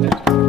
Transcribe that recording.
minute.